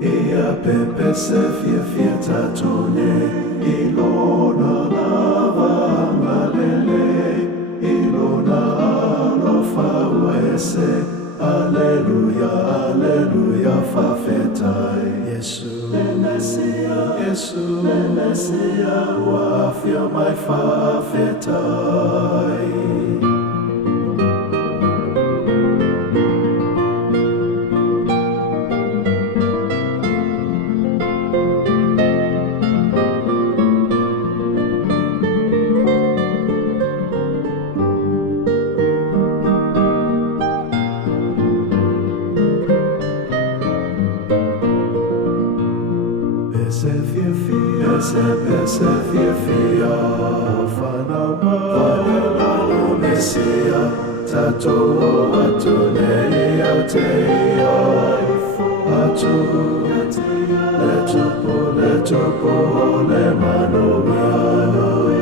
Ea pepe se fie fie tatone, ilona lava ngalele, ilona alofa uese, Alleluia, Alleluia fafetai. Yesu, le Messia, Yesu, le Messia, wafia mai fafetai. Pese fie fia, fanama, fanelalo Messia, tato atunei ateia, atu, le tupo, le manuia.